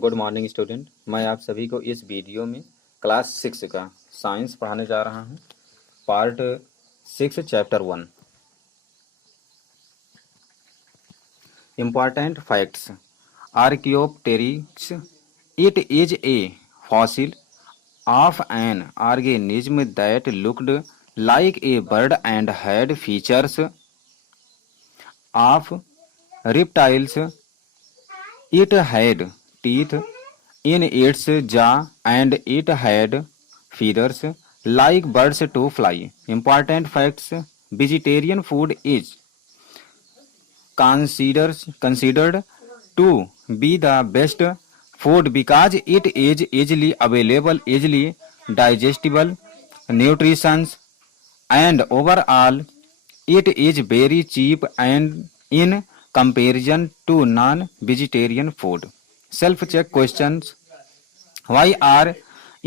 Good morning student. मैं आप सभी को इस वीडियो में क्लास 6 का साइंस पढ़ाने जा रहा हूँ। Part 6 chapter 1 important facts. Archaeopteryx it is a fossil of an organism that looked like a bird and had features of reptiles. It had teeth in its jaw and it had feathers like birds to fly. Important facts. Vegetarian food is considered to be the best food because it is easily available, easily digestible, nutritious, and overall it is very cheap and in comparison to non-vegetarian food. Self-check questions. Why are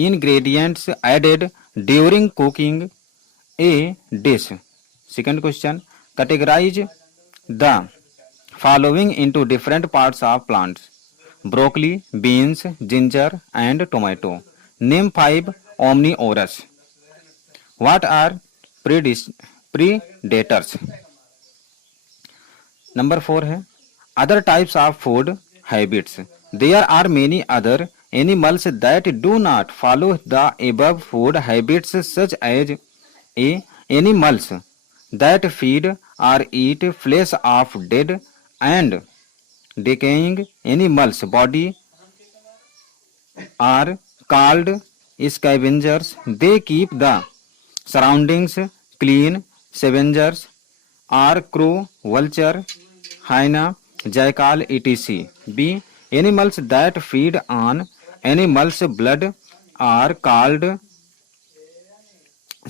ingredients added during cooking a dish? Second question. Categorize the following into different parts of plants: broccoli, beans, ginger, and tomato. Name 5 omnivorous. What are predators? Number 4 है other types of food habits. There are many other animals that do not follow the above food habits, such as a animals that feed or eat flesh of dead and decaying animals body are called scavengers. They keep the surroundings clean. Scavengers are crow, vulture, hyena, jackal, etc. B. Animals that feed on animals' blood are called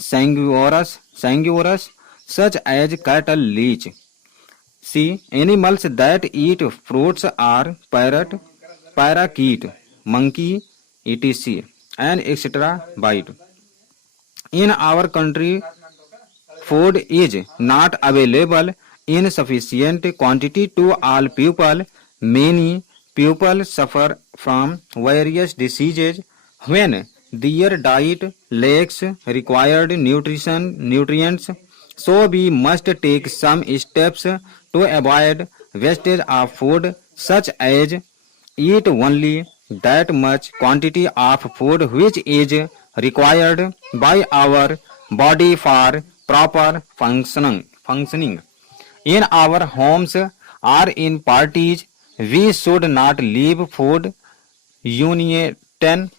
sanguivorous, such as cattle, leech. C. Animals that eat fruits are parrot, parakeet, monkey, etc. and etc. bite. In our country, food is not available in sufficient quantity to all people. Many people suffer from various diseases when their diet lacks required nutrients. So we must take some steps to avoid wastage of food, such as eat only that much quantity of food which is required by our body for proper functioning. In our homes or in parties, we should not leave food uneaten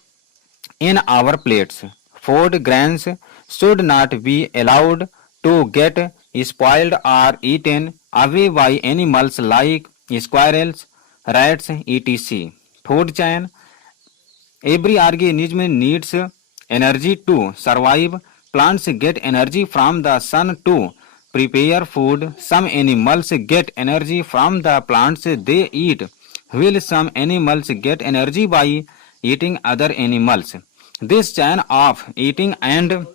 in our plates. Food grains should not be allowed to get spoiled or eaten away by animals like squirrels, rats, etc. Food chain. Every organism needs energy to survive. Plants get energy from the sun to prepare food. Some animals get energy from the plants they eat, while some animals get energy by eating other animals. This chain of eating and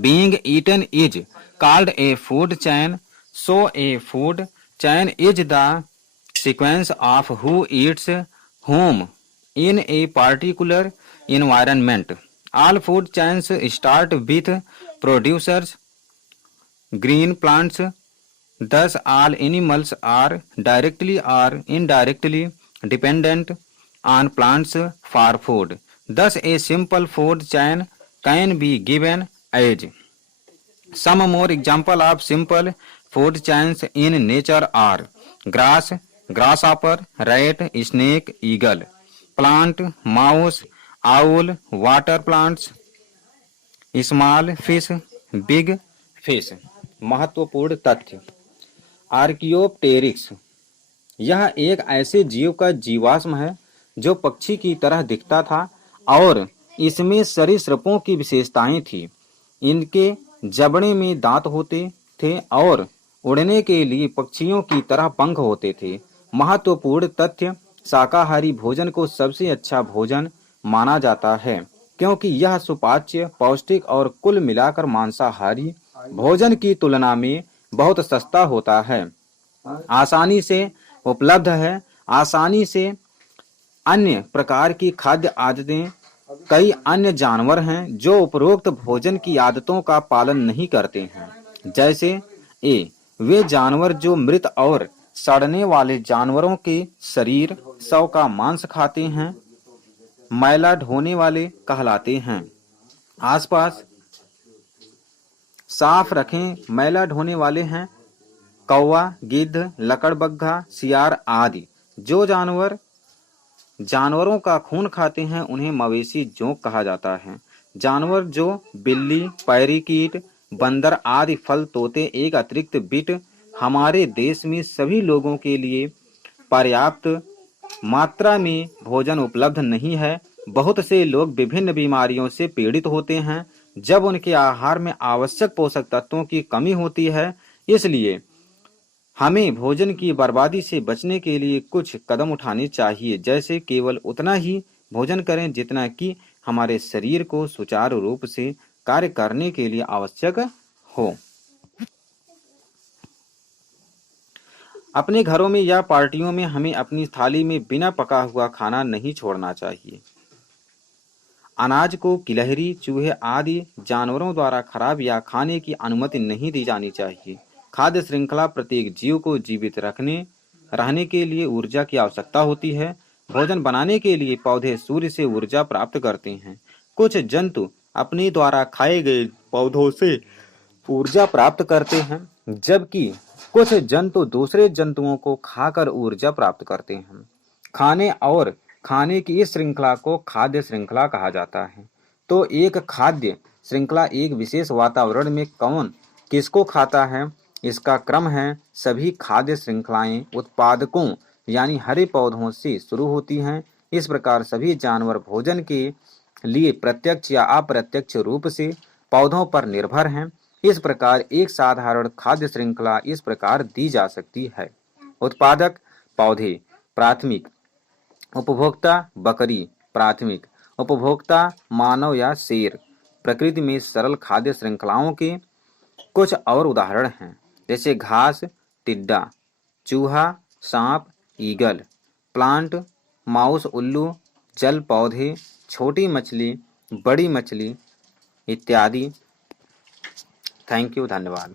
being eaten is called a food chain. So a food chain is the sequence of who eats whom in a particular environment. All food chains start with producers, green plants. Thus, all animals are directly or indirectly dependent on plants for food. Thus, a simple food chain can be given as. Some more example of simple food chains in nature are grass, grasshopper, rat, snake, eagle, plant, mouse, owl, water plants, small fish, big fish. महत्वपूर्ण तथ्य। Archaeopteryx यह एक ऐसे जीव का जीवाश्म है जो पक्षी की तरह दिखता था और इसमें सरीसृपों की विशेषताएं थी। इनके जबड़े में दांत होते थे और उड़ने के लिए पक्षियों की तरह पंख होते थे। महत्वपूर्ण तथ्य, शाकाहारी भोजन को सबसे अच्छा भोजन माना जाता है क्योंकि यह सुपाच्य, पौष्टिक और कुल मिलाकर मांसाहारी भोजन की तुलना में बहुत सस्ता होता है, आसानी से उपलब्ध है, आसानी से अन्य प्रकार की खाद्य आदतें। कई अन्य जानवर हैं जो उपरोक्त भोजन की आदतों का पालन नहीं करते हैं। जैसे ए, वे जानवर जो मृत और सड़ने वाले जानवरों के शरीर शव का मांस खाते हैं, मैला ढोने वाले कहलाते हैं। आसपास साफ रखें, मैला ढोने वाले हैं कौवा, गिद्ध, लकड़बग्घा, सियार आदि। जो जानवर जानवरों का खून खाते हैं उन्हें मवेशी जोंक कहा जाता है। जानवर जो बिल्ली, पैरीकीट, बंदर आदि फल तोते एक अतिरिक्त बिट हमारे देश में सभी लोगों के लिए पर्याप्त मात्रा में भोजन उपलब्ध नहीं है। बहुत से लोग विभिन्न बीमारियों से पीड़ित होते हैं जब उनके आहार में आवश्यक पोषक तत्वों की कमी होती है। इसलिए हमें भोजन की बर्बादी से बचने के लिए कुछ कदम उठाने चाहिए, जैसे केवल उतना ही भोजन करें जितना कि हमारे शरीर को सुचारू रूप से कार्य करने के लिए आवश्यक हो। अपने घरों में या पार्टियों में हमें अपनी थाली में बिना पका हुआ खाना नहीं छोड़ना चाहिए। अनाज को गिलहरी, चूहे आदि जानवरों द्वारा खराब या खाने की अनुमति नहीं दी जानी चाहिए। खाद्य श्रृंखला प्रत्येक जीव को जीवित रहने के लिए ऊर्जा की आवश्यकता होती है। भोजन बनाने के लिए पौधे सूर्य से ऊर्जा प्राप्त करते हैं। कुछ जंतु अपने द्वारा खाए गए पौधों से ऊर्जा प्राप्त करते हैं, जबकि कुछ जंतु दूसरे जंतुओं को खाकर ऊर्जा प्राप्त करते हैं। खाने और खाने की इस श्रृंखला को खाद्य श्रृंखला कहा जाता है। तो एक खाद्य श्रृंखला एक विशेष वातावरण में कौन किसको खाता है, इसका क्रम है। सभी खाद्य श्रृंखलाएं उत्पादकों यानी हरे पौधों से शुरू होती हैं। इस प्रकार सभी जानवर भोजन के लिए प्रत्यक्ष या अप्रत्यक्ष रूप से पौधों पर निर्भर हैं। इस प्रकार एक साधारण खाद्य श्रृंखला इस प्रकार दी जा सकती है। उत्पादक पौधे प्राथमिक, उपभोक्ता बकरी प्राथमिक, उपभोक्ता मानव या शेर। प्रकृति में सरल खाद्य श्रृंखलाओं के कुछ और उदाहरण हैं, जैसे घास, टिड्डा, चूहा, सांप, ईगल, प्लांट, माउस, उल्लू, जल पौधे, छोटी मछली, बड़ी मछली इत्यादि। थैंक यू, धन्यवाद।